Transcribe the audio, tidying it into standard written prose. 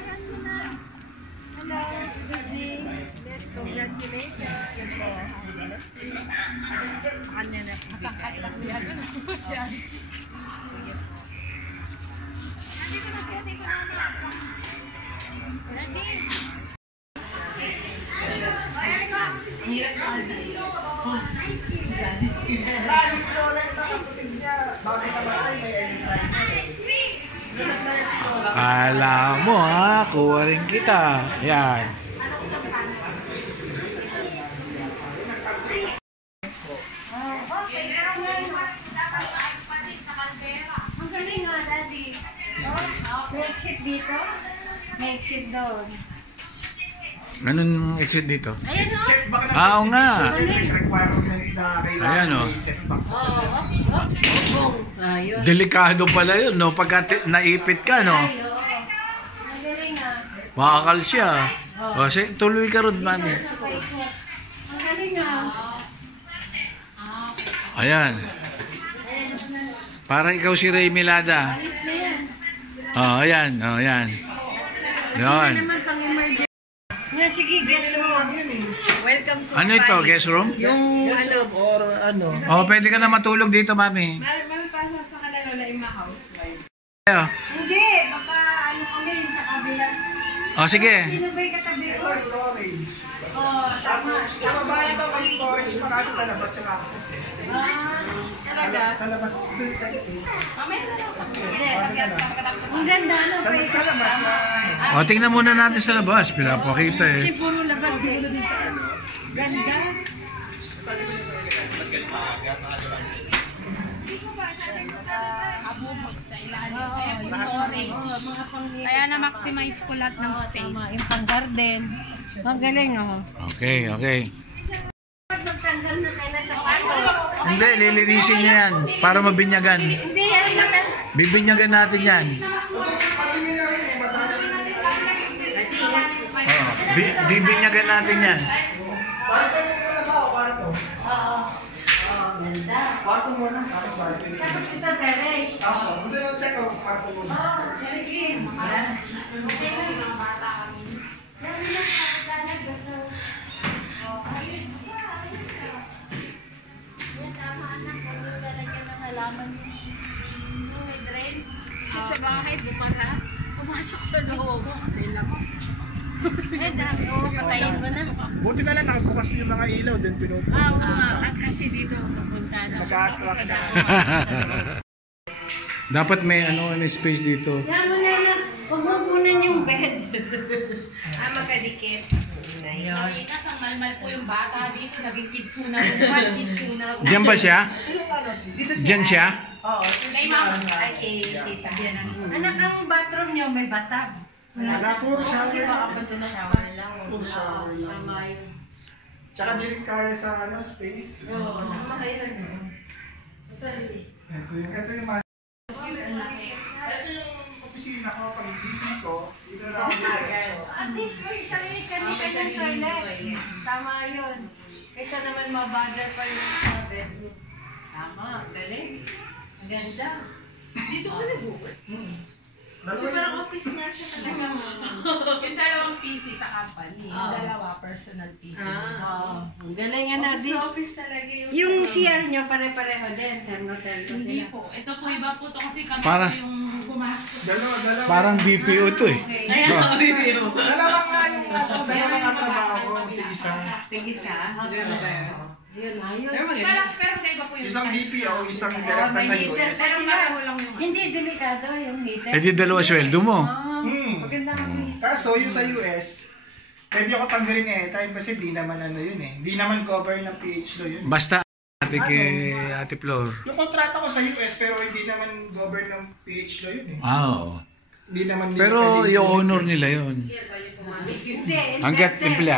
Hello, good evening. Yes, congratulations. Kanya na. Makakailangan siya. Nandito na siya. Dito na. Kala mo ha, kuha rin kita. Yan. Ang galing nga, Daddy. May exit dito? May exit doon. Anong exit dito? Ayan o. Oo nga. Ayan o. Ayun. Delikado pala yun, no? Pagka naipit ka, no? Ang galing nga. Makakal siya. O, tuloy ka ron, mami. Ang galing nga. Ayan. Para ikaw si Ray Milada. Alis na yan. O, ayan. O, ayan. Yun. Naman pang emergency. Nga, sige, guest room. Welcome to Ano ito, guest room? Yung ano. O, pwede ka na matulog dito, mami. May pasa sa kanila na ima housewife. Ayo. Hindi, baka ano kami sa kabila. O, sige. Sino ba yung katabi ko? Storage. Oo, tama. Sa baba ito, may storage. Makasa sa labas yung access eh. Talaga? Sa labas. Hindi. Ang ganda, ano pa yung Sa labas na. O, tingnan muna natin sa labas. Pinapakita kasi eh. puro labas siguro din sa ano. Ganda. Kaya na-maximize ko lahat ng space. Yung pang-garden. Ang galing, oh. Okay, okay. Magtanggal na kayo na sapatos. Hindi, lilinisin niya yan. Para mabinyagan. Hindi, ano naman. Bibinyagan natin yan. Bibinyagan natin yan. Ganda. Kwarto muna, tapos balik. Tapos ito, terrace. Ako, gusto nyo check out kwarto muna. Terrace yun. Kasi sa bahay, bukas na. Pumasok sa loob. Eh, dami. Oo, patayin mo na. Buti na lang nakabukas yung mga ilaw din pinupunta. Ah, oo. At kasi dito pupunta na. Nag-attract na. Dapat may may space dito. Yan mo na na. Huwag mo punan yung bed. Magkadikit. Nakita sa malmal po yung bata dito, naging kitsuna buwan, kitsuna buwan. Diyan ba siya? Diyan siya? Oo. Nay, mama. Ay, tita. Anak, ang bathroom niyo may batag. Wala, puro shower. Kasi baka pa doon na shower lang. Puro shower lang. Tama yun. Tsaka di rin kaya sa space. Oo, tama kayo lang yun. Sorry. Ito yung mas... Ito yung opisina ko, pag gising ko, dito na ako. At least may sarili kami toilet. Tama yun. Kaysa naman mabother pa yung sa bedroom. Tama, galing. Ganda. Dito ka nag-uwi. Kasi parang office nga siya talaga. Yung dalawang PC sa company, yung dalawa personal PC. Oo. Ang galing nga na. Office talaga Yung CR nyo pare-pareho din. Thermo-thermo Hindi sila. po. Ito po iba po to kasi kami Para- po yung pumasok. Dalawa. Parang BPO to eh. Kaya kami po. Dalawang nga yung dalawang katrabaho ko. Isa. Tigisa. Yun, ayun. Pero kaiba po yung Isang DPO, isang director sa US. Pero maraho lang yung Hindi delikado yung heater. Eh di dalawa sweldo mo. Maganda kami. Kaso yung sa US, pwede ako tanggalin anytime kasi di naman ano yun eh. Di naman cover ng PH law yun. Basta ate kay Ate Flor. Yung kontrata ko sa US pero hindi naman cover ng PH law yun eh. Oo. Hindi naman Pero pwede- yung honor nila yun. Hindi. Hanggat empleyado.